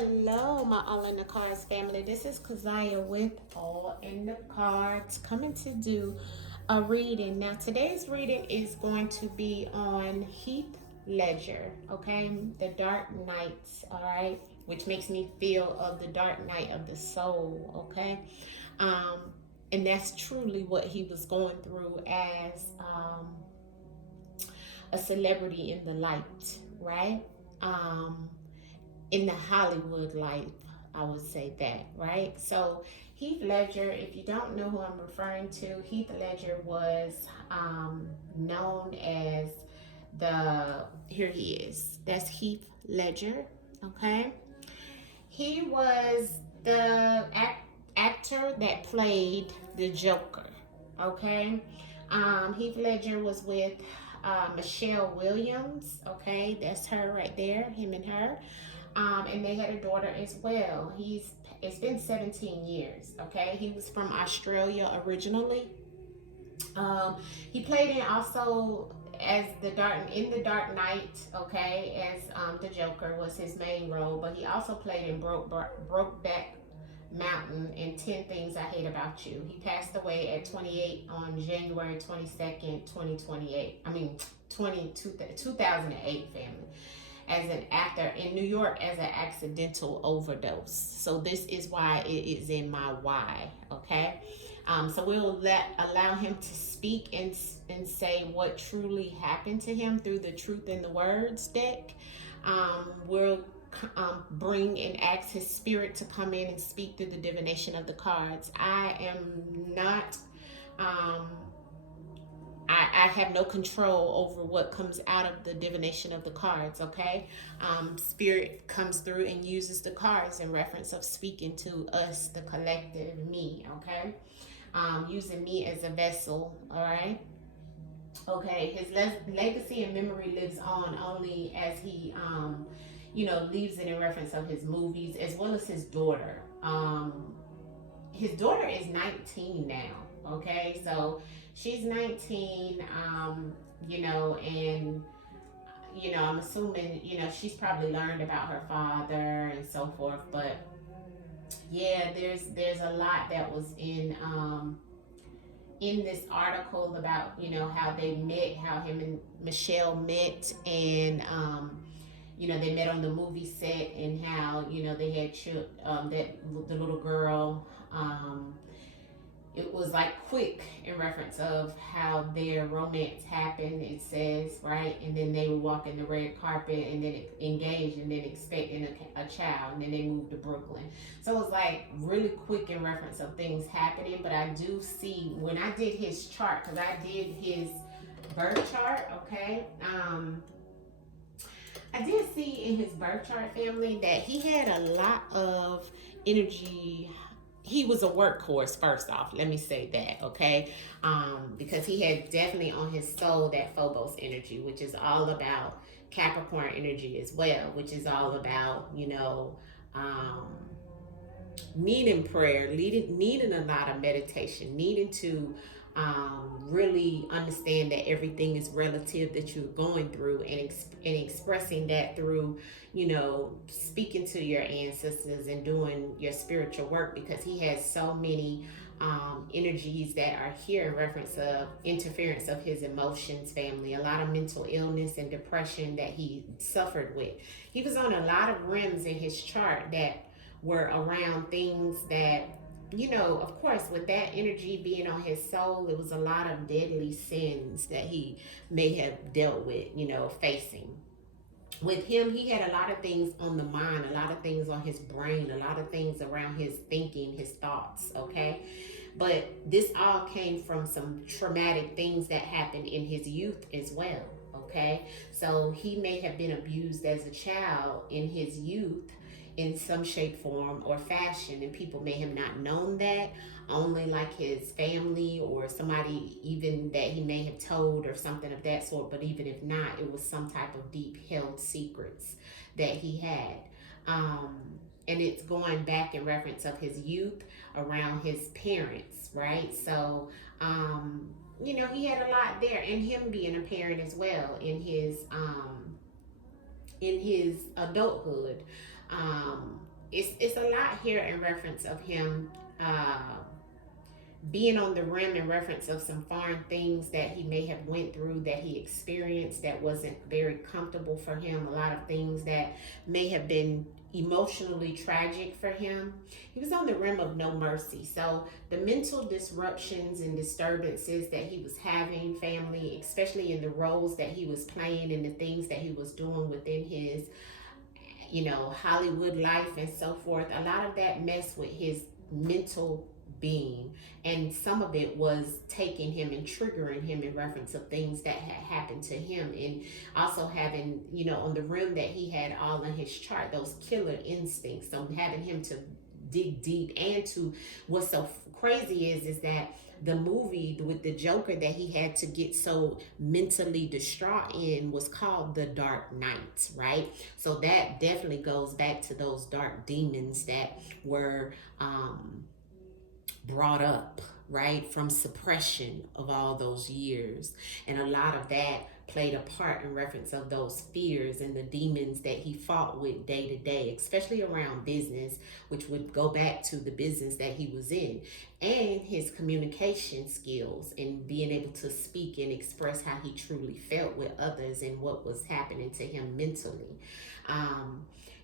Hello, my All in the Cards family. This is Keziah with All in the Cards coming to do a reading. Now, today's reading is going to be on Heath Ledger, okay? The Dark Nights, all right? Which makes me feel of the dark night of the soul, okay? And that's truly what he was going through as a celebrity in the light, right? In the Hollywood life, I would say that, right? So Heath Ledger, if you don't know who I'm referring to, Heath Ledger was known as here he is. That's Heath Ledger, okay? He was the actor that played the Joker, okay? Heath Ledger was with Michelle Williams, okay? That's her right there, him and her. And they had a daughter as well. It's been 17 years, okay? He was from Australia originally. He played in also as in the Dark Knight, okay, as the Joker was his main role, but he also played in Brokeback Mountain and 10 Things I Hate About You. He passed away at 28 on January 22nd, 2028. 2008, family, as an actor in New York as an accidental overdose. So this is why it is in my why, okay? So we'll allow him to speak and say what truly happened to him through the Truth in the Words deck. We'll bring and ask his spirit to come in and speak through the divination of the cards. I am not I have no control over what comes out of the divination of the cards, okay? Spirit comes through and uses the cards in reference of speaking to us, the collective me, okay? Using me as a vessel, all right? Okay, his legacy and memory lives on only as he, leaves it in reference of his movies, as well as his daughter. His daughter is 19 now, okay? So she's 19, and, I'm assuming, she's probably learned about her father and so forth. But yeah, there's a lot that was in this article about, how they met, how him and Michelle met, and, they met on the movie set, and how, they had the little girl, it was like quick in reference of how their romance happened, it says, right? And then they were walking the red carpet and then engaged and then expecting a child, and then they moved to Brooklyn. So it was like really quick in reference of things happening. But I do see when I did his chart, because I did his birth chart, okay? I did see in his birth chart, family, that he had a lot of energy. He was a workhorse, first off, let me say that, okay? Because he had definitely on his soul that Phobos energy, which is all about Capricorn energy as well, which is all about, needing prayer, needing a lot of meditation, needing to really understand that everything is relative that you're going through, and expressing that through, speaking to your ancestors and doing your spiritual work, because he has so many energies that are here in reference of interference of his emotions, family, a lot of mental illness and depression that he suffered with. He was on a lot of rims in his chart that were around things that, of course, with that energy being on his soul, it was a lot of deadly sins that he may have dealt with, facing. With him, he had a lot of things on the mind, a lot of things on his brain, a lot of things around his thinking, his thoughts, okay? But this all came from some traumatic things that happened in his youth as well, okay? So he may have been abused as a child in his youth in some shape, form, or fashion, and people may have not known that, only like his family or somebody even that he may have told or something of that sort. But even if not, it was some type of deep held secrets that he had. And it's going back in reference of his youth around his parents, right? So he had a lot there, and him being a parent as well in his adulthood. it's a lot here in reference of him uh, being on the rim in reference of some foreign things that he may have went through, that he experienced, that wasn't very comfortable for him. A lot of things that may have been emotionally tragic for him. He was on the rim of no mercy. So the mental disruptions and disturbances that he was having, family, especially in the roles that he was playing and the things that he was doing within his, Hollywood life and so forth, a lot of that messed with his mental being, and some of it was taking him and triggering him in reference of things that had happened to him, and also having, on the rim that he had all in his chart, those killer instincts. So having him to dig deep, and to what's so crazy is that the movie with the Joker that he had to get so mentally distraught in was called The Dark Knight, right? So that definitely goes back to those dark demons that were brought up, right, from suppression of all those years. And a lot of that played a part in reference of those fears and the demons that he fought with day to day, especially around business, which would go back to the business that he was in, and his communication skills and being able to speak and express how he truly felt with others and what was happening to him mentally.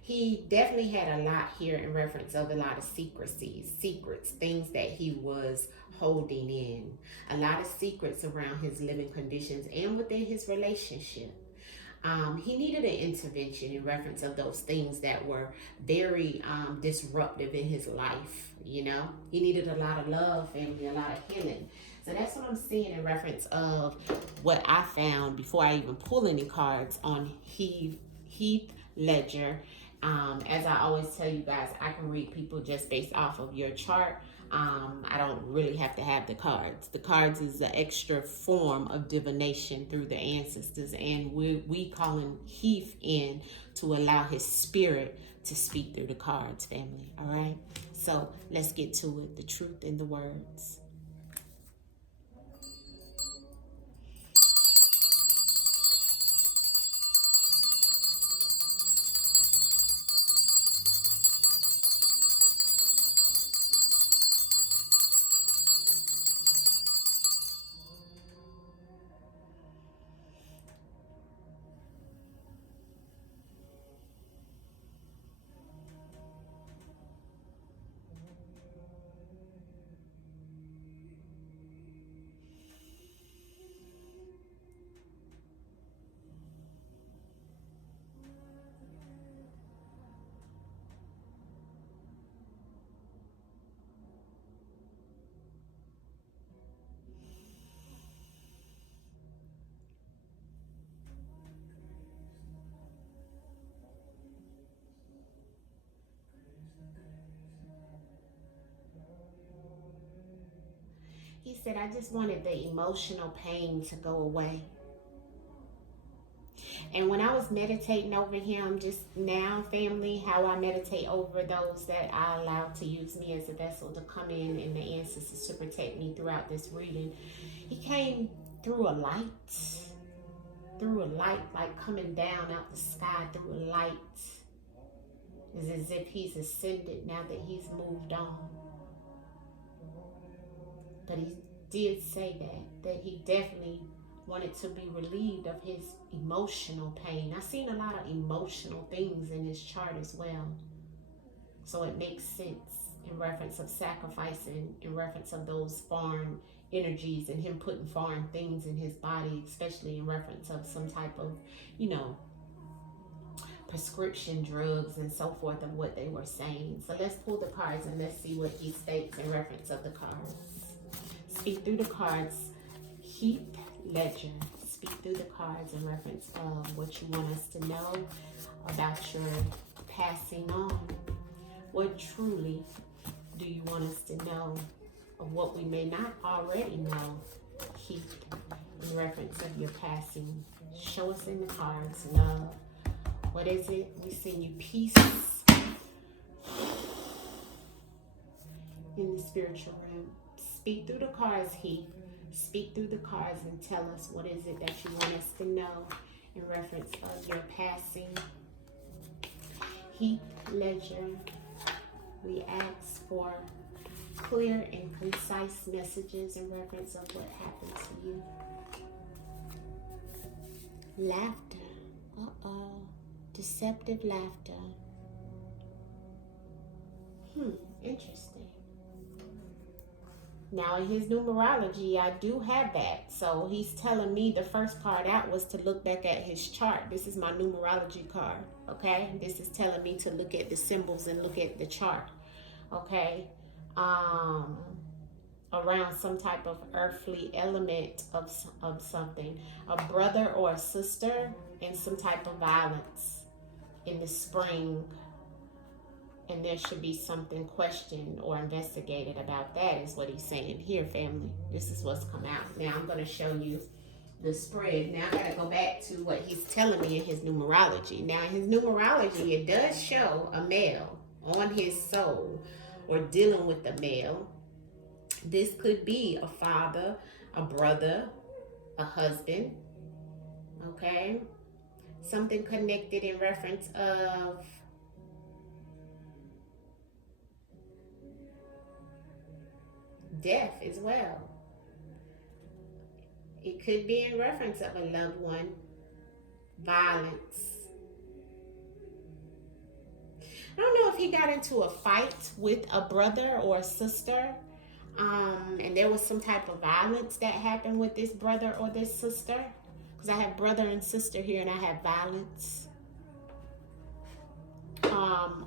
He definitely had a lot here in reference of a lot of secrets, things that he was holding in, a lot of secrets around his living conditions and within his relationship. He needed an intervention in reference of those things that were very disruptive in his life. He needed a lot of love, family, a lot of healing. So that's what I'm seeing in reference of what I found before I even pull any cards on Heath Ledger. As I always tell you guys, I can read people just based off of your chart. I don't really have to have the cards. The cards is an extra form of divination through the ancestors, and we calling Heath in to allow his spirit to speak through the cards, family. All right. So let's get to it. The truth in the words. He said, I just wanted the emotional pain to go away. And when I was meditating over him just now, family, how I meditate over those that I allow to use me as a vessel to come in and the ancestors to protect me throughout this reading, he came through a light, like coming down out the sky through a light. It's as if he's ascended now that he's moved on. But he did say that he definitely wanted to be relieved of his emotional pain. I've seen a lot of emotional things in his chart as well. So it makes sense in reference of sacrificing, in reference of those foreign energies and him putting foreign things in his body, especially in reference of some type of, prescription drugs and so forth of what they were saying. So let's pull the cards and let's see what he states in reference of the cards. Speak through the cards, Heath Ledger. Speak through the cards in reference of what you want us to know about your passing on. What truly do you want us to know of what we may not already know, Heath, in reference of your passing? Show us in the cards, love. What is it? We send you peace in the spiritual realm. Speak through the cards, Heath. Speak through the cards and tell us what is it that you want us to know in reference of your passing. Heath Ledger, We ask for clear and concise messages in reference of what happened to you. Laughter. Deceptive laughter. Interesting. Now in his numerology, I do have that. So he's telling me the first part out was to look back at his chart. This is my numerology card. Okay. This is telling me to look at the symbols and look at the chart. Okay. Around some type of earthly element of something. A brother or a sister in some type of violence in the spring. And there should be something questioned or investigated about that, is what he's saying here, family. This is what's come out. Now I'm going to show you the spread. Now I got to go back to what he's telling me in his numerology. Now in his numerology, it does show a male on his soul or dealing with a male. This could be a father, a brother, a husband, okay? Something connected in reference of death as well. It could be in reference of a loved one, violence. I don't know if he got into a fight with a brother or a sister, and there was some type of violence that happened with this brother or this sister, because I have brother and sister here and I have violence.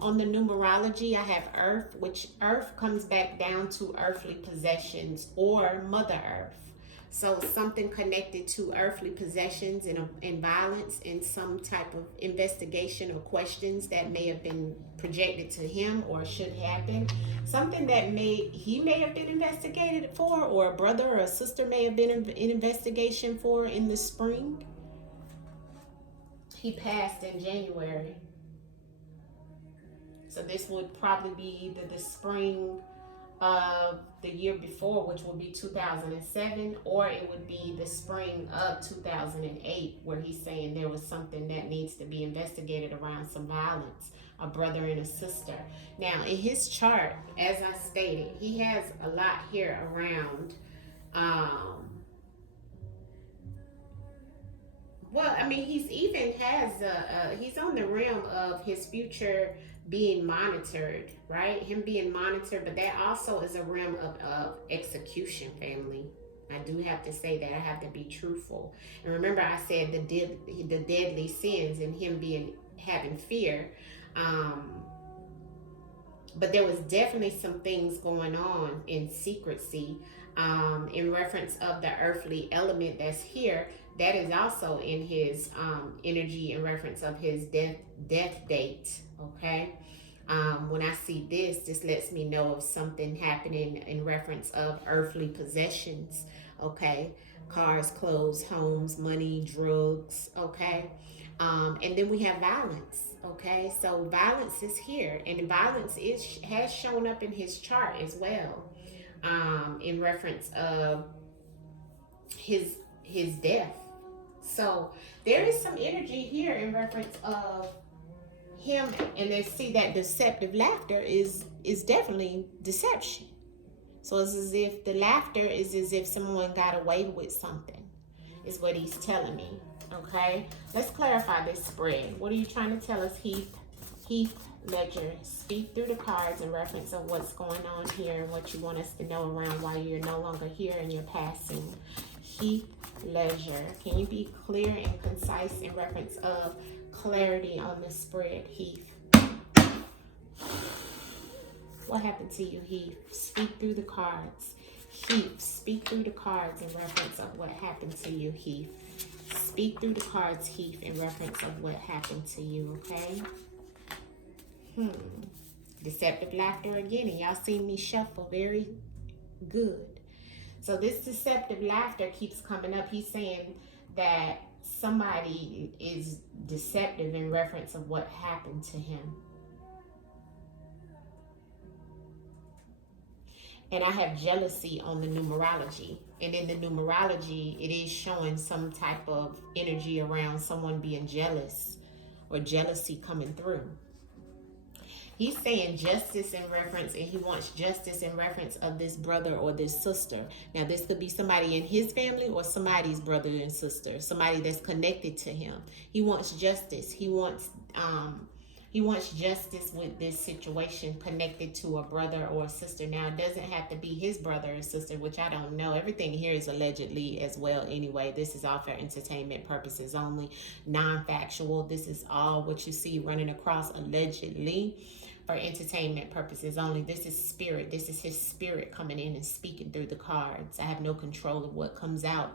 On the numerology, I have earth, which earth comes back down to earthly possessions or Mother Earth. So something connected to earthly possessions and violence and some type of investigation or questions that may have been projected to him or should happen. Something that he may have been investigated for, or a brother or a sister may have been in investigation for in the spring. He passed in January. So this would probably be either the spring of the year before, which would be 2007, or it would be the spring of 2008, where he's saying there was something that needs to be investigated around some violence, a brother and a sister. Now, in his chart, as I stated, he has a lot here around, well, I mean, he's even has, he's on the realm of his future being monitored, right? Him being monitored, but that also is a realm of execution, family. I do have to say that. I have to be truthful. And remember, I said the deadly sins and him having fear. But there was definitely some things going on in secrecy, in reference of the earthly element that's here. That is also in his energy in reference of his death date, okay? When I see this lets me know of something happening in reference of earthly possessions, okay? Cars, clothes, homes, money, drugs, okay? And then we have violence, okay? So violence is here, and violence has shown up in his chart as well, in reference of his death. So there is some energy here in reference of him, and they see that deceptive laughter is definitely deception. So it's as if the laughter is as if someone got away with something, is what he's telling me. Okay, let's clarify this spread. What are you trying to tell us, Heath? Heath Ledger, speak through the cards in reference of what's going on here and what you want us to know around why you're no longer here and you're passing. Heath Ledger, can you be clear and concise in reference of clarity on the spread, Heath? What happened to you, Heath? Speak through the cards. Heath, speak through the cards in reference of what happened to you, Heath. Speak through the cards, Heath, in reference of what happened to you, okay? Deceptive laughter again, and y'all seen me shuffle very good. So this deceptive laughter keeps coming up. He's saying that somebody is deceptive in reference of what happened to him. And I have jealousy on the numerology. And in the numerology, it is showing some type of energy around someone being jealous or jealousy coming through. He's saying justice in reference, and he wants justice in reference of this brother or this sister. Now, this could be somebody in his family or somebody's brother and sister, somebody that's connected to him. He wants justice. He wants justice with this situation connected to a brother or a sister. Now, it doesn't have to be his brother or sister, which I don't know. Everything here is allegedly as well anyway. This is all for entertainment purposes only, non-factual. This is all what you see running across allegedly for entertainment purposes only. This is spirit. This is his spirit coming in and speaking through the cards. I have no control of what comes out,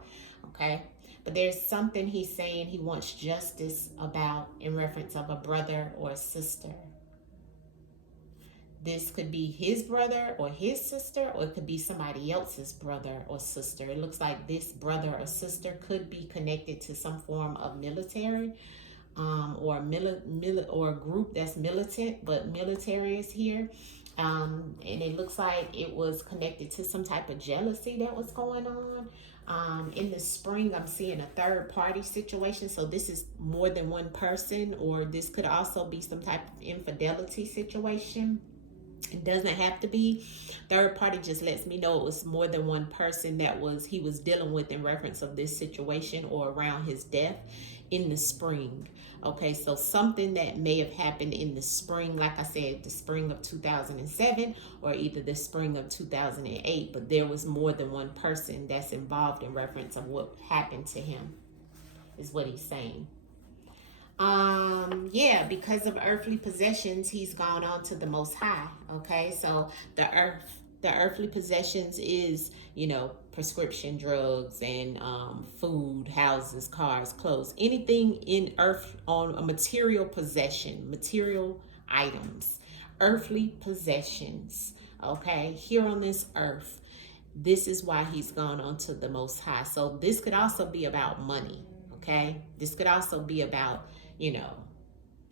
okay? But there's something he's saying he wants justice about in reference of a brother or a sister. This could be his brother or his sister, or it could be somebody else's brother or sister. It looks like this brother or sister could be connected to some form of military, or a group that's militant, but military is here. And it looks like it was connected to some type of jealousy that was going on. In the spring, I'm seeing a third party situation. So this is more than one person, or this could also be some type of infidelity situation. It doesn't have to be. Third party just lets me know it was more than one person that he was dealing with in reference of this situation or around his death in the spring. Okay, so something that may have happened in the spring, like I said, the spring of 2007 or either the spring of 2008, but there was more than one person that's involved in reference of what happened to him, is what he's saying. Yeah, because of earthly possessions, he's gone on to the Most High. Okay, so the earthly possessions is, prescription drugs and food, houses, cars, clothes, anything in earth on a material possession, material items, earthly possessions. Okay, here on this earth, this is why he's gone on to the Most High. So this could also be about money. Okay, this could also be about,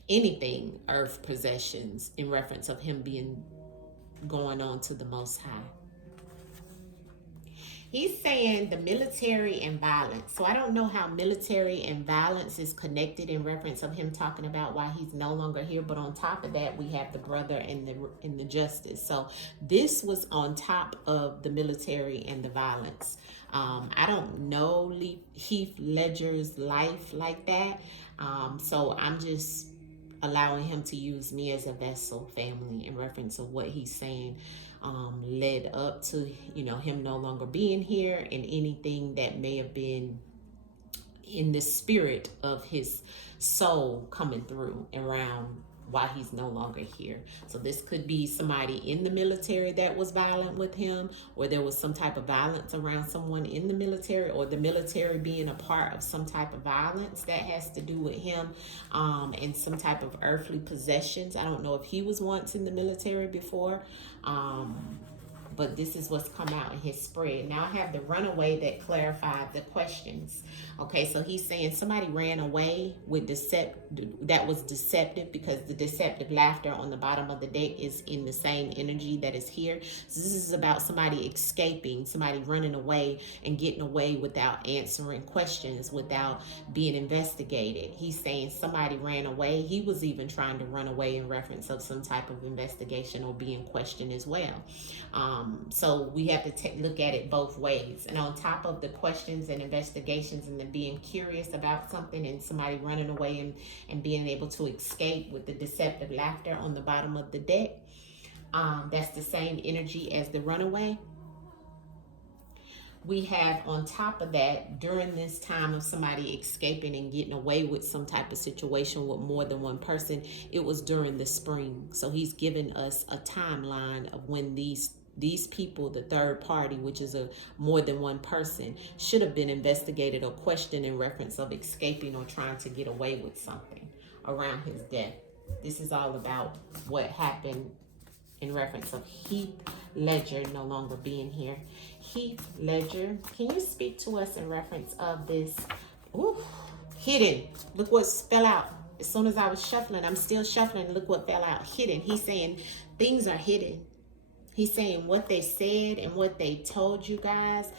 anything earth possessions in reference of him going on to the Most High. He's saying the military and violence. So I don't know how military and violence is connected in reference of him talking about why he's no longer here. But on top of that, we have the brother and the justice. So this was on top of the military and the violence. I don't know Heath Ledger's life like that. So I'm just allowing him to use me as a vessel, family, in reference of what he's saying. Led up to, him no longer being here, and anything that may have been in the spirit of his soul coming through around why he's no longer here. So this could be somebody in the military that was violent with him, or there was some type of violence around someone in the military, or the military being a part of some type of violence that has to do with him, and some type of earthly possessions. I don't know if he was once in the military before, but this is what's come out in his spread. Now I have the runaway that clarified the questions. Okay, so he's saying somebody ran away with that was deceptive, because the deceptive laughter on the bottom of the deck is in the same energy that is here. So this is about somebody escaping, somebody running away and getting away without answering questions, without being investigated. He's saying somebody ran away. He was even trying to run away in reference of some type of investigation or being questioned as well. So we have to look at it both ways. And on top of the questions and investigations and the being curious about something and somebody running away and being able to escape with the deceptive laughter on the bottom of the deck, that's the same energy as the runaway. We have on top of that, during this time of somebody escaping and getting away with some type of situation with more than one person, it was during the spring. So he's given us a timeline of when these people, the third party, which is a more than one person, should have been investigated or questioned in reference of escaping or trying to get away with something around his death. This is all about what happened in reference of Heath Ledger no longer being here. Heath Ledger, can you speak to us in reference of this? Ooh, hidden. Look what fell out. As soon as I was shuffling, I'm still shuffling. Look what fell out. Hidden. He's saying things are hidden. He's saying what they said and what they told you guys,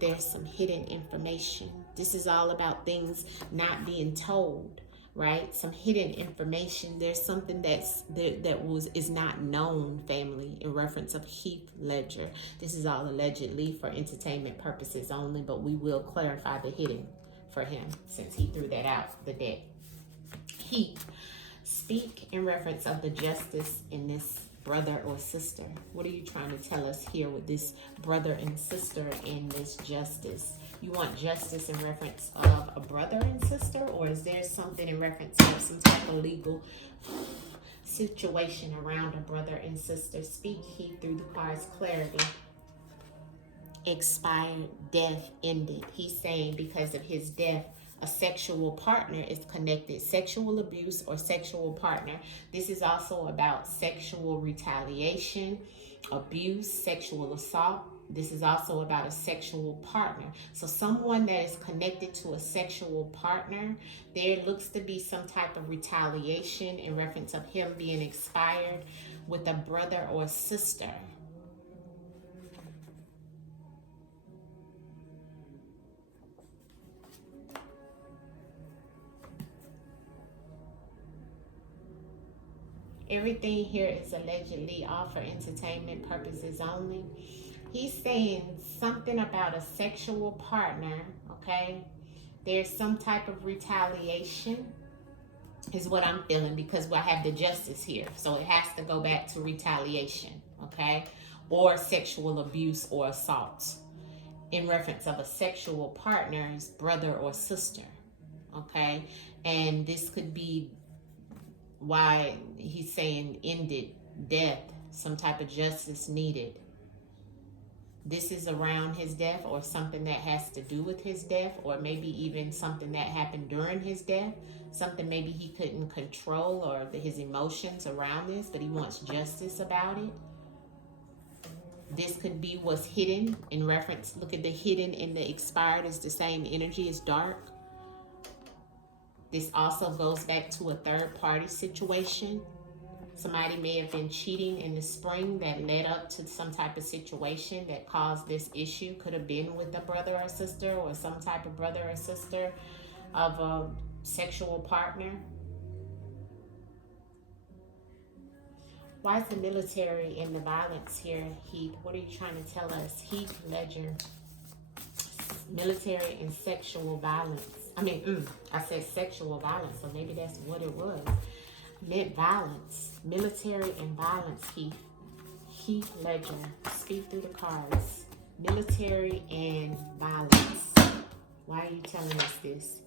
there's some hidden information. This is all about things not being told, right? Some hidden information. There's something is not known, family, in reference of Heath Ledger. This is all allegedly for entertainment purposes only, but we will clarify the hidden for him since he threw that out the deck. Heath, speak in reference of the justice in this brother or sister. What are you trying to tell us here with this brother and sister in this justice? You want justice in reference of a brother and sister, or is there something in reference of some type of legal situation around a brother and sister? Speak Heath through the cards. Clarity. Expired, death ended. He's saying because of his death, a sexual partner is connected. Sexual abuse or sexual partner. This is also about sexual retaliation, abuse, sexual assault. This is also about a sexual partner. So someone that is connected to a sexual partner, there looks to be some type of retaliation in reference of him being expired with a brother or sister. Everything here is allegedly all for entertainment purposes only. He's saying something about a sexual partner, okay? There's some type of retaliation is what I'm feeling, because I have the justice here. So it has to go back to retaliation, okay? Or sexual abuse or assault in reference of a sexual partner's brother or sister, okay? And this could be why he's saying ended, death, some type of justice needed. This is around his death or something that has to do with his death, or maybe even something that happened during his death, something maybe he couldn't control, or his emotions around this, but he wants justice about it. This could be what's hidden in reference. Look at the hidden and the expired is the same energy as dark. This also goes back to a third party situation. Somebody may have been cheating in the spring that led up to some type of situation that caused this issue. Could have been with a brother or sister, or some type of brother or sister of a sexual partner. Why is the military in the violence here, Heath? What are you trying to tell us? Heath Ledger. Military and sexual violence. I said sexual violence, so maybe that's what it was. Meant violence. Military and violence, Heath. Heath Ledger. Speak through the cards. Military and violence. Why are you telling us this?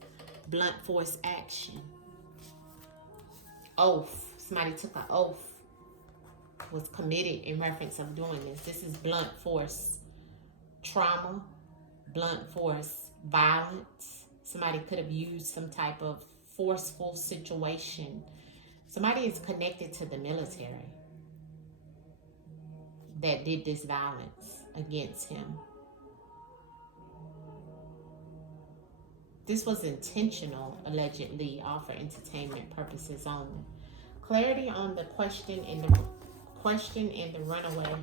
Blunt force action. Oath. Somebody took an oath. Was committed in reference of doing this. This is blunt force trauma. Blunt force violence. Somebody could have used some type of forceful situation. Somebody is connected to the military that did this violence against him. This was intentional, allegedly, all for entertainment purposes only. Clarity on the question and the runaway.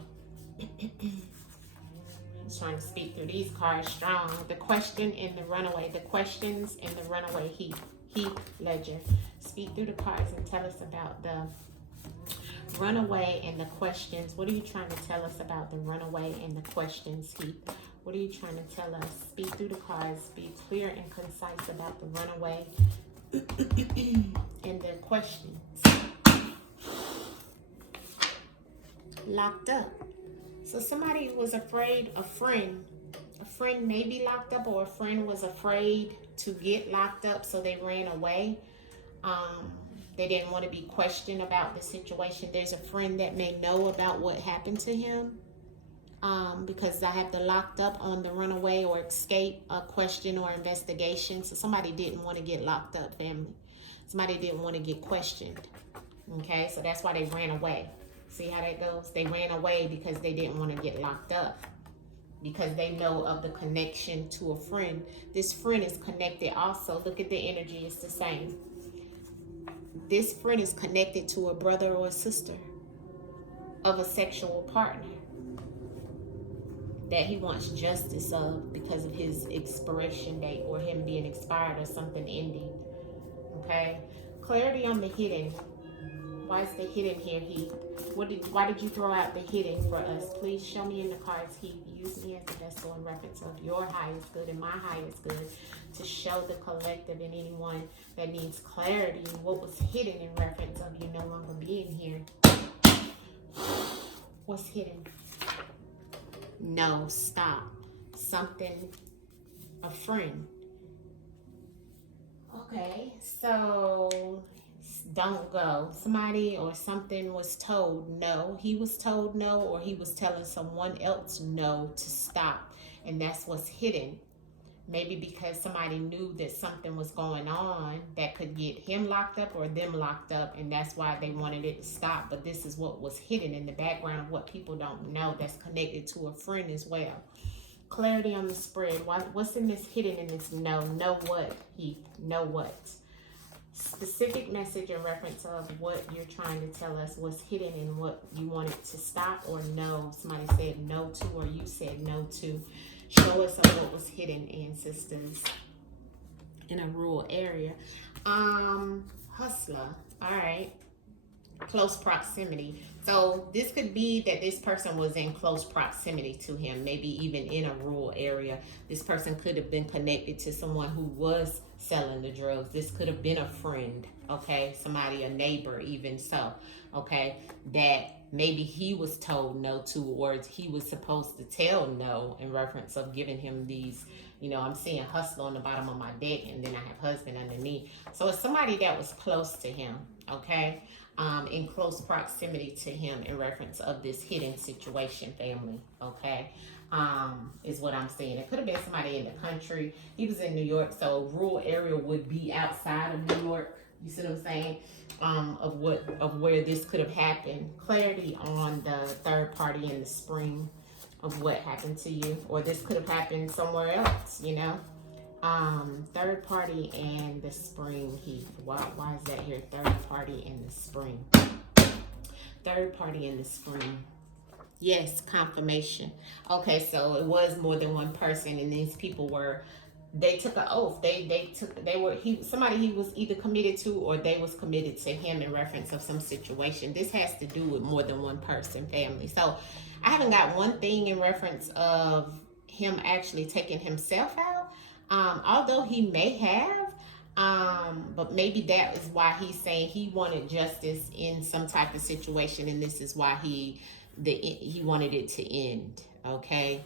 I'm trying to speak through these cards strong. The question and the runaway. The questions and the runaway. Heath Ledger. Speak through the cards and tell us about the runaway and the questions. What are you trying to tell us about the runaway and the questions, Heath? What are you trying to tell us? Speak through the cards. Be clear and concise about the runaway and the questions. Locked up. So somebody was afraid, a friend may be locked up, or a friend was afraid to get locked up, so they ran away. They didn't want to be questioned about the situation. There's a friend that may know about what happened to him, because I have the locked up on the runaway or escape, a question or investigation. So somebody didn't want to get locked up, family. Somebody didn't want to get questioned. Okay, so that's why they ran away. See how that goes? They ran away because they didn't want to get locked up, because they know of the connection to a friend. This friend is connected also. Look at the energy. It's the same. This friend is connected to a brother or a sister of a sexual partner that he wants justice of because of his expiration date, or him being expired, or something ending. Okay. Clarity on the hidden. Why is the hidden here, Heath? Why did you throw out the hidden for us? Please show me in the cards, Heath. Use me as a vessel in reference of your highest good and my highest good to show the collective and anyone that needs clarity what was hidden in reference of you no longer being here. What's hidden? No, stop. Something, a friend. Okay, so don't go. Somebody or something was told no. He was told no, or he was telling someone else no to stop. And that's what's hidden. Maybe because somebody knew that something was going on that could get him locked up or them locked up, and that's why they wanted it to stop. But this is what was hidden in the background of what people don't know that's connected to a friend as well. Clarity on the spread. What's in this hidden in this no? Know what, Heath? Know what? Specific message in reference of what you're trying to tell us, what's hidden and what you wanted to stop or no. Somebody said no to, or you said no to. Show us what was hidden, ancestors, in a rural area. Hustler. All right. Close proximity. So this could be that this person was in close proximity to him, maybe even in a rural area. This person could have been connected to someone who was selling the drugs. This could have been a friend, okay? Somebody, a neighbor, even so, okay? That maybe he was told no to, or he was supposed to tell no in reference of giving him these, you know, I'm seeing hustle on the bottom of my deck, and then I have husband underneath. So it's somebody that was close to him, okay? In close proximity to him in reference of this hidden situation, family, okay? Is what I'm saying. It could have been somebody in the country. He was in New York, so rural area would be outside of New York. You see what I'm saying? Of where this could have happened. Clarity on the third party in the spring of what happened to you, or this could have happened somewhere else, you know. Third party and the spring, Heath. Why is that here? Third party in the spring. Third party in the spring. Yes, confirmation. Okay, so it was more than one person, and these people were, they took an oath. Somebody he was either committed to, or they was committed to him in reference of some situation. This has to do with more than one person, family. So I haven't got one thing in reference of him actually taking himself out. Although he may have, but maybe that is why he's saying he wanted justice in some type of situation, and this is why he wanted it to end. Okay,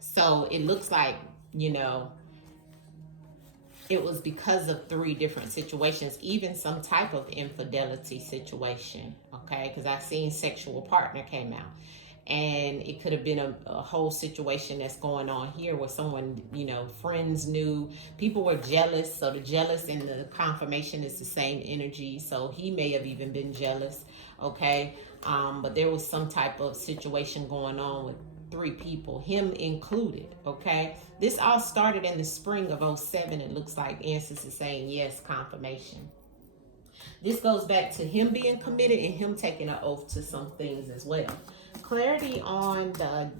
so it looks like, you know, it was because of 3 different situations, even some type of infidelity situation. Okay, because I've seen sexual partner came out. And it could have been a whole situation that's going on here where someone, you know, friends knew, people were jealous. So the jealous and the confirmation is the same energy. So he may have even been jealous, okay? But there was some type of situation going on with 3 people, him included, okay? This all started in the spring of 07. It looks like ancestors saying yes, confirmation. This goes back to him being committed and him taking an oath to some things as well. Clarity on the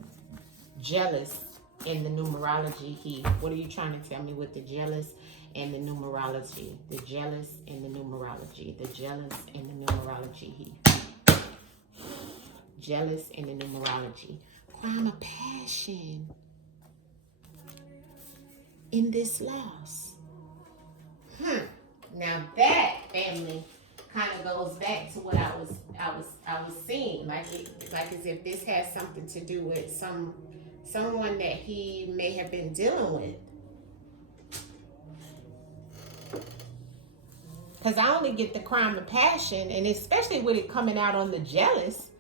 jealous in the numerology, Heath. What are you trying to tell me with the jealous and the numerology? The jealous and the numerology. The jealous and the numerology, Heath. Jealous and the numerology. Crime of passion in this loss. Now that, family, kind of goes back to what I was seeing, like as if this has something to do with someone that he may have been dealing with. Because I only get the crime of passion, and especially with it coming out on the jealous.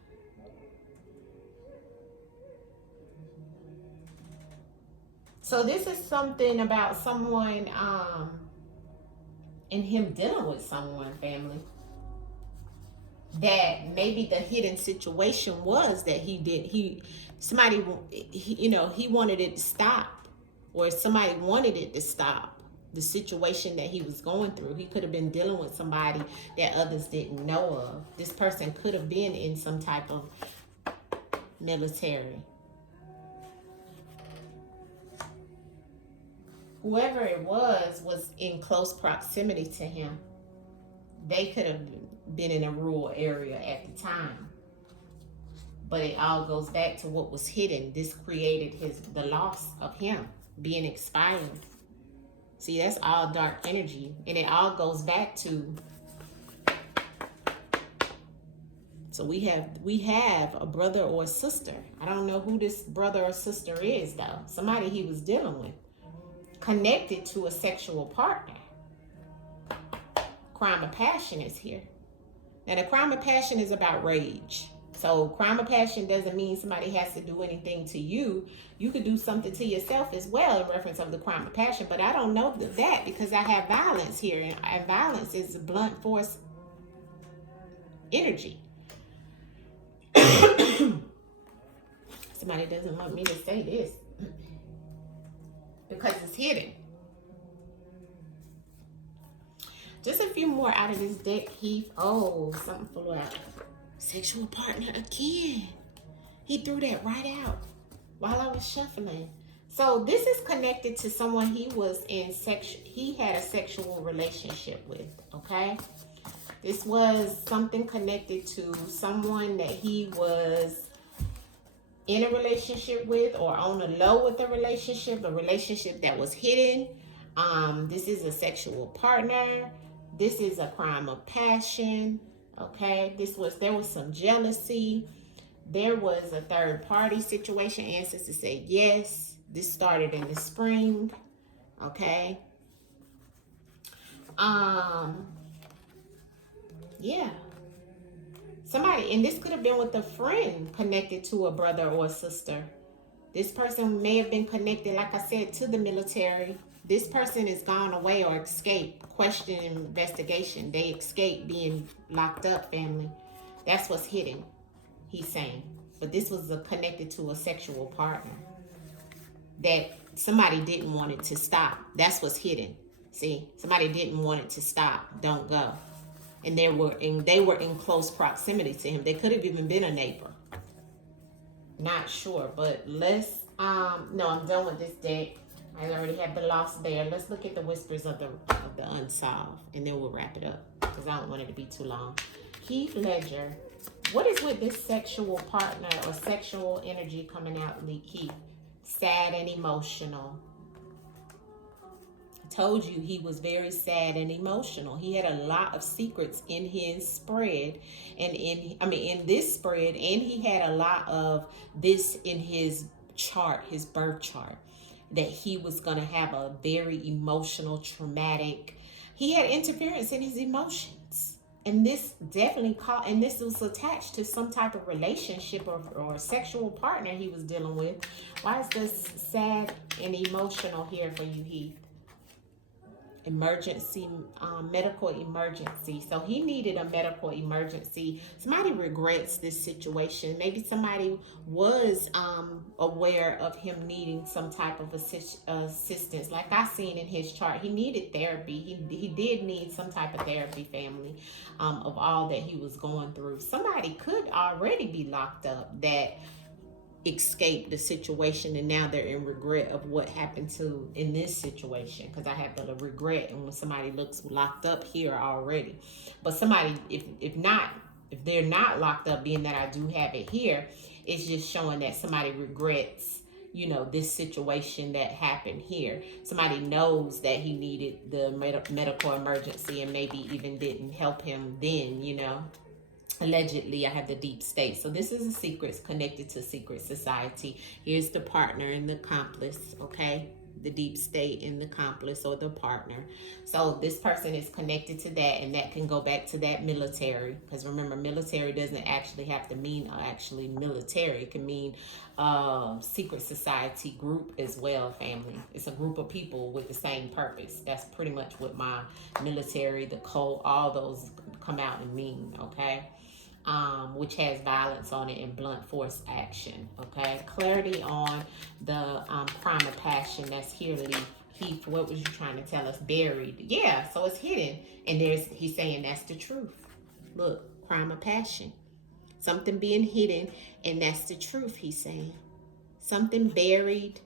So this is something about someone, and him dealing with someone, family, that maybe the hidden situation was that he wanted it to stop, or somebody wanted it to stop, the situation that he was going through. He could have been dealing with somebody that others didn't know of. This person could have been in some type of military. whoever it was in close proximity to him. They could have been in a rural area at the time, but it all goes back to what was hidden. This created the loss of him being expired. See, that's all dark energy, and it all goes back to. So we have a brother or a sister. I don't know who this brother or sister is though. Somebody he was dealing with, connected to a sexual partner. Crime of passion is here. Now the crime of passion is about rage. So crime of passion doesn't mean somebody has to do anything to you. You could do something to yourself as well in reference of the crime of passion. But I don't know that because I have violence here. And violence is a blunt force energy. Somebody doesn't want me to say this because it's hidden. Just a few more out of this deck, Heath. Oh, something flew out. Sexual partner again. He threw that right out while I was shuffling. So this is connected to someone he had a sexual relationship with, okay? This was something connected to someone that he was in a relationship with or on a low with a relationship that was hidden. This is a sexual partner. This is a crime of passion. Okay, there was some jealousy. There was a third party situation. Ancestors said yes. This started in the spring. Okay. Yeah. Somebody, and this could have been with a friend connected to a brother or a sister. This person may have been connected, like I said, to the military. This person is gone away or escaped. Question and investigation. They escaped being locked up, family. That's what's hidden, he's saying. But this was connected to a sexual partner that somebody didn't want it to stop. That's what's hidden. See, somebody didn't want it to stop. Don't go. And they were in close proximity to him. They could have even been a neighbor. Not sure, but let's no, I'm done with this deck. I already have the lost there. Let's look at the whispers of the unsolved, and then we'll wrap it up because I don't want it to be too long. Heath Ledger, what is with this sexual partner or sexual energy coming out, Heath? Sad and emotional. I told you he was very sad and emotional. He had a lot of secrets in his spread, and in this spread, and he had a lot of this in his chart, his birth chart, that he was going to have a very emotional, traumatic. He had interference in his emotions. And this definitely and this was attached to some type of relationship or sexual partner he was dealing with. Why is this sad and emotional here for you, Heath? Emergency, medical emergency. So he needed a medical emergency. Somebody regrets this situation. Maybe somebody was aware of him needing some type of assistance. Like I seen in his chart, he needed therapy. He did need some type of therapy, family, of all that he was going through. Somebody could already be locked up that escape the situation, and now they're in regret of what happened to in this situation, because I have the regret. And when somebody looks locked up here already, but somebody, if they're not locked up, being that I do have it here, it's just showing that somebody regrets, this situation that happened here. Somebody knows that he needed the medical emergency and maybe even didn't help him then, Allegedly, I have the deep state. So this is a secret connected to secret society. Here's the partner and the accomplice, okay? The deep state and the accomplice or the partner. So this person is connected to that, and that can go back to that military. Because remember, military doesn't actually have to mean actually military. It can mean secret society group as well, family. It's a group of people with the same purpose. That's pretty much what my military, the cult, all those come out and mean, okay? Which has violence on it and blunt force action. Okay, clarity on the crime of passion that's here. Heath, what was you trying to tell us? Buried. Yeah, so it's hidden, and he's saying that's the truth. Look, crime of passion, something being hidden, and that's the truth. He's saying something buried,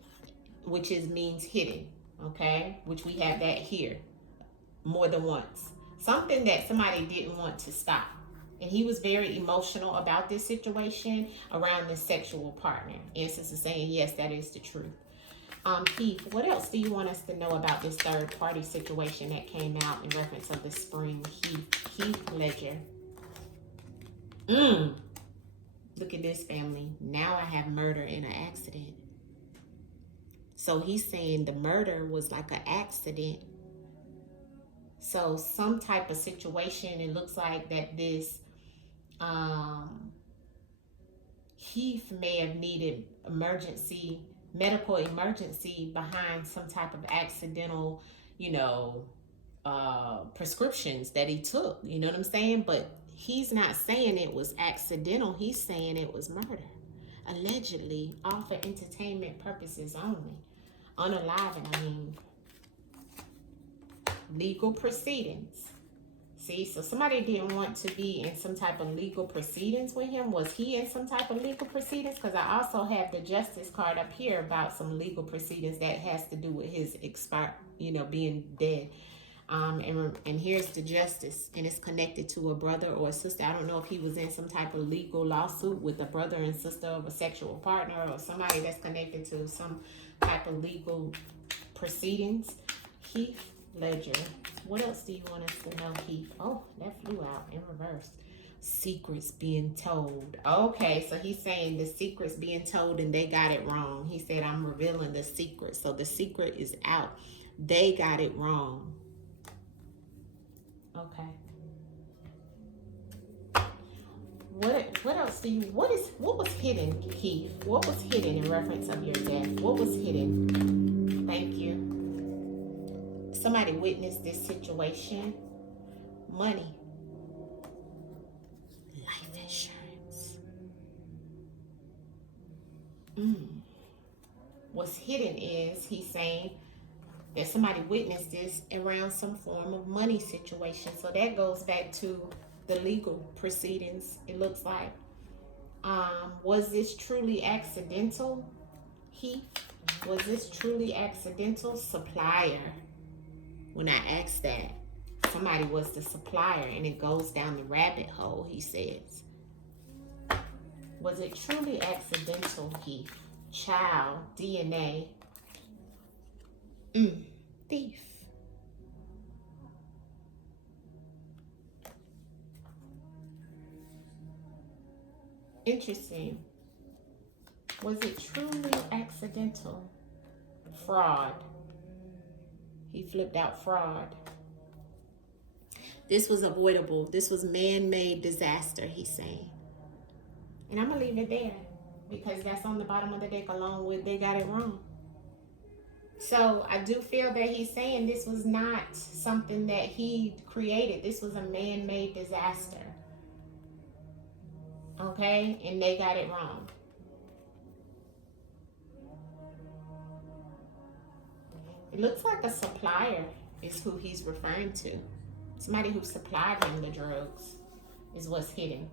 which means hidden. okay? Which we have that here more than once. Something that somebody didn't want to stop. And he was very emotional about this situation around this sexual partner. Answers is saying, yes, that is the truth. Heath, what else do you want us to know about this third party situation that came out in reference of the spring? Heath Ledger. Look at this, family. Now I have murder in an accident. So he's saying the murder was like an accident. So some type of situation, it looks like that this Heath may have needed medical emergency behind some type of accidental, prescriptions that he took. You know what I'm saying? But he's not saying it was accidental. He's saying it was murder. Allegedly, all for entertainment purposes only. Unaliving, legal proceedings. See, so somebody didn't want to be in some type of legal proceedings with him. Was he in some type of legal proceedings? Because I also have the justice card up here about some legal proceedings that has to do with his being dead. And here's the justice, and it's connected to a brother or a sister. I don't know if he was in some type of legal lawsuit with a brother and sister of a sexual partner, or somebody that's connected to some type of legal proceedings. Heath Ledger. What else do you want us to know, Heath? Oh, that flew out in reverse. Secrets being told. Okay, so he's saying the secrets being told and they got it wrong. He said, I'm revealing the secret. So the secret is out. They got it wrong. Okay. What else do you, what was hidden, Heath? What was hidden in reference of your death? What was hidden? Thank you. Somebody witnessed this situation. Money. Life insurance. What's hidden is, he's saying, that somebody witnessed this around some form of money situation. So that goes back to the legal proceedings, it looks like. Was this truly accidental, Heath? Was this truly accidental? Supplier. When I asked that, somebody was the supplier, and it goes down the rabbit hole, he says. Was it truly accidental, Heath? Child, DNA. Thief. Interesting. Was it truly accidental? Fraud. He flipped out fraud. This was avoidable. This was man-made disaster, he's saying. And I'm going to leave it there because that's on the bottom of the deck along with they got it wrong. So I do feel that he's saying this was not something that he created. This was a man-made disaster. Okay? And they got it wrong. It looks like a supplier is who he's referring to. Somebody who supplied him the drugs is what's hidden.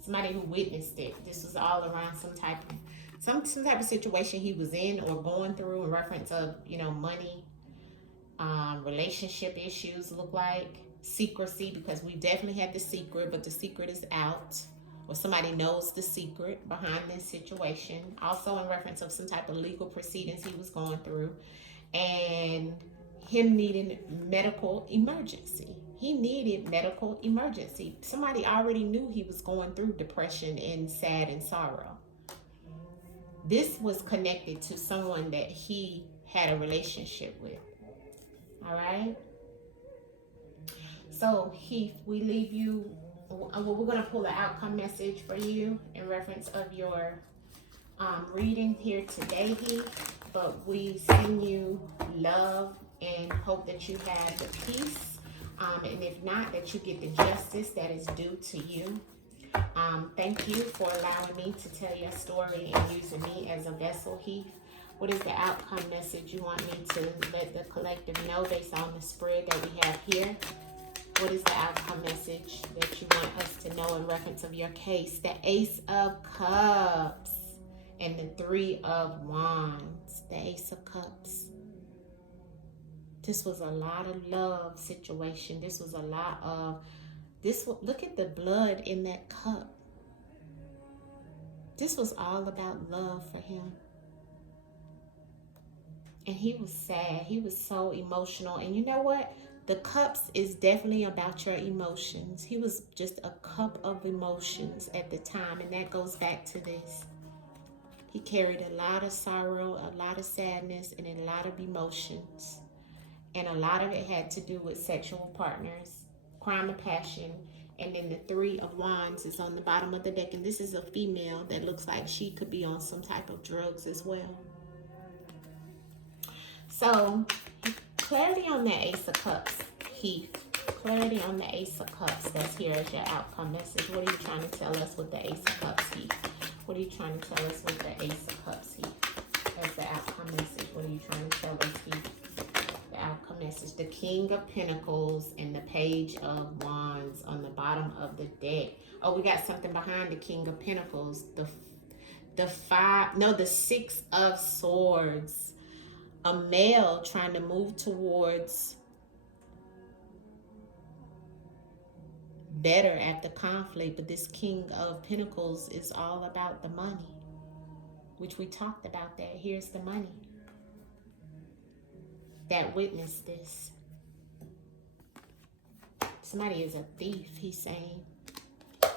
Somebody who witnessed it. This was all around some type of situation he was in or going through in reference of, money, relationship issues, look like secrecy, because we definitely had the secret, but the secret is out, or somebody knows the secret behind this situation. Also in reference of some type of legal proceedings he was going through, and him needing medical emergency. He needed medical emergency. Somebody already knew he was going through depression and sad and sorrow. This was connected to someone that he had a relationship with. All right? So, Heath, we leave you. We're going to pull the outcome message for you in reference of your reading here today, Heath. But we send you love and hope that you have the peace. And if not, that you get the justice that is due to you. Thank you for allowing me to tell your story and using me as a vessel, Heath. What is the outcome message you want me to let the collective know based on the spread that we have here? What is the outcome message that you want us to know in reference of your case? The Ace of Cups and the Three of Wands. The Ace of Cups. This was a lot of love situation. This was a lot of this. Look at the blood in that cup. This was all about love for him. And he was sad. He was so emotional. And you know what? The cups is definitely about your emotions. He was just a cup of emotions at the time. And that goes back to this. He carried a lot of sorrow, a lot of sadness, and a lot of emotions. And a lot of it had to do with sexual partners, crime of passion. And then the 3 of Wands is on the bottom of the deck. And this is a female that looks like she could be on some type of drugs as well. So, clarity on the Ace of Cups, Heath. Clarity on the Ace of Cups. That's here as your outcome message. What are you trying to tell us with the Ace of Cups, Heath? What are you trying to tell us with the Ace of Cups, Heath? As the outcome message, what are you trying to tell us, Heath? The outcome message. The King of Pentacles and the Page of Wands on the bottom of the deck. Oh, we got something behind the King of Pentacles. The 6 of Swords. A male trying to move towards better after conflict, but this King of Pentacles is all about the money, which we talked about that. Here's the money that witnessed this. Somebody is a thief, he's saying.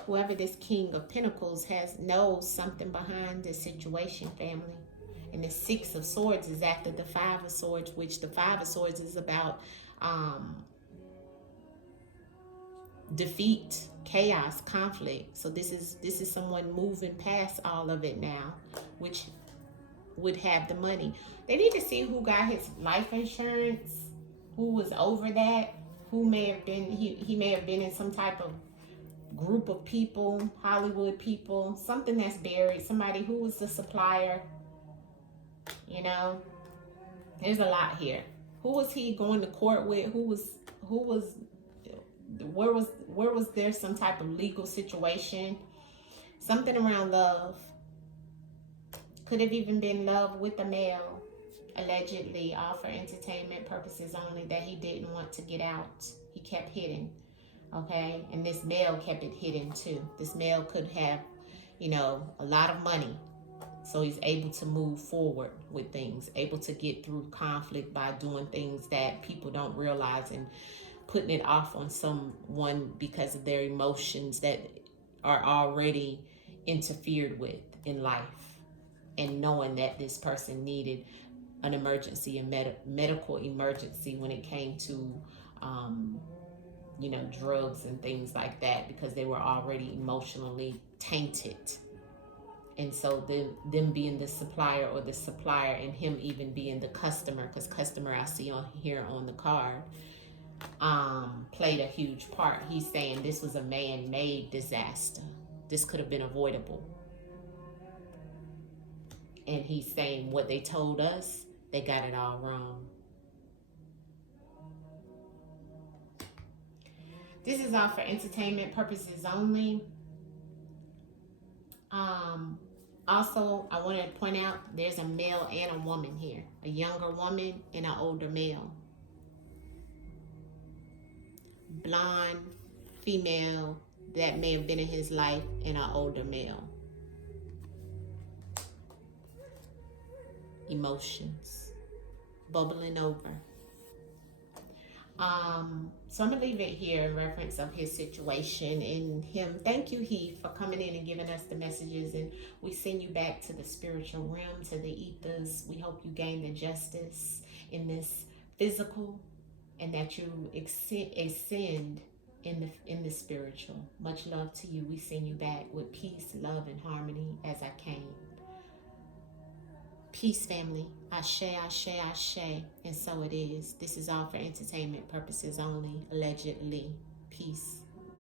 Whoever this King of Pentacles knows something behind this situation, family. And the 6 of Swords is after the 5 of Swords, which the 5 of Swords is about defeat, chaos, conflict. So this is someone moving past all of it now, which would have the money. They need to see who got his life insurance, who was over that, who may have been, he may have been in some type of group of people, Hollywood people, something that's buried, somebody who was the supplier. You know, there's a lot here. Who was he going to court with? Where was there some type of legal situation? Something around love. Could have even been love with a male, allegedly, all for entertainment purposes only, that he didn't want to get out. He kept hidden, okay? And this male kept it hidden too. This male could have, you know, a lot of money. So he's able to move forward with things, able to get through conflict by doing things that people don't realize and putting it off on someone because of their emotions that are already interfered with in life, and knowing that this person needed an emergency, a medical emergency when it came to, you know, drugs and things like that, because they were already emotionally tainted. And so them being the supplier, or the supplier and him even being the customer, because customer I see on here on the card, played a huge part. He's saying this was a man-made disaster. This could have been avoidable. And he's saying what they told us, they got it all wrong. This is all for entertainment purposes only. Also, I want to point out there's a male and a woman here. A younger woman and an older male. Blonde female that may have been in his life, and an older male. Emotions bubbling over. So I'm gonna leave it here in reference of his situation and him. Thank you, Heath, for coming in and giving us the messages, and we send you back to the spiritual realm, to the ethers. We hope you gain the justice in this physical, and that you ascend in the spiritual. Much love to you. We send you back with peace, love, and harmony as I came. Peace, family. Ashe, ashe, ashe. And so it is. This is all for entertainment purposes only, allegedly. Peace.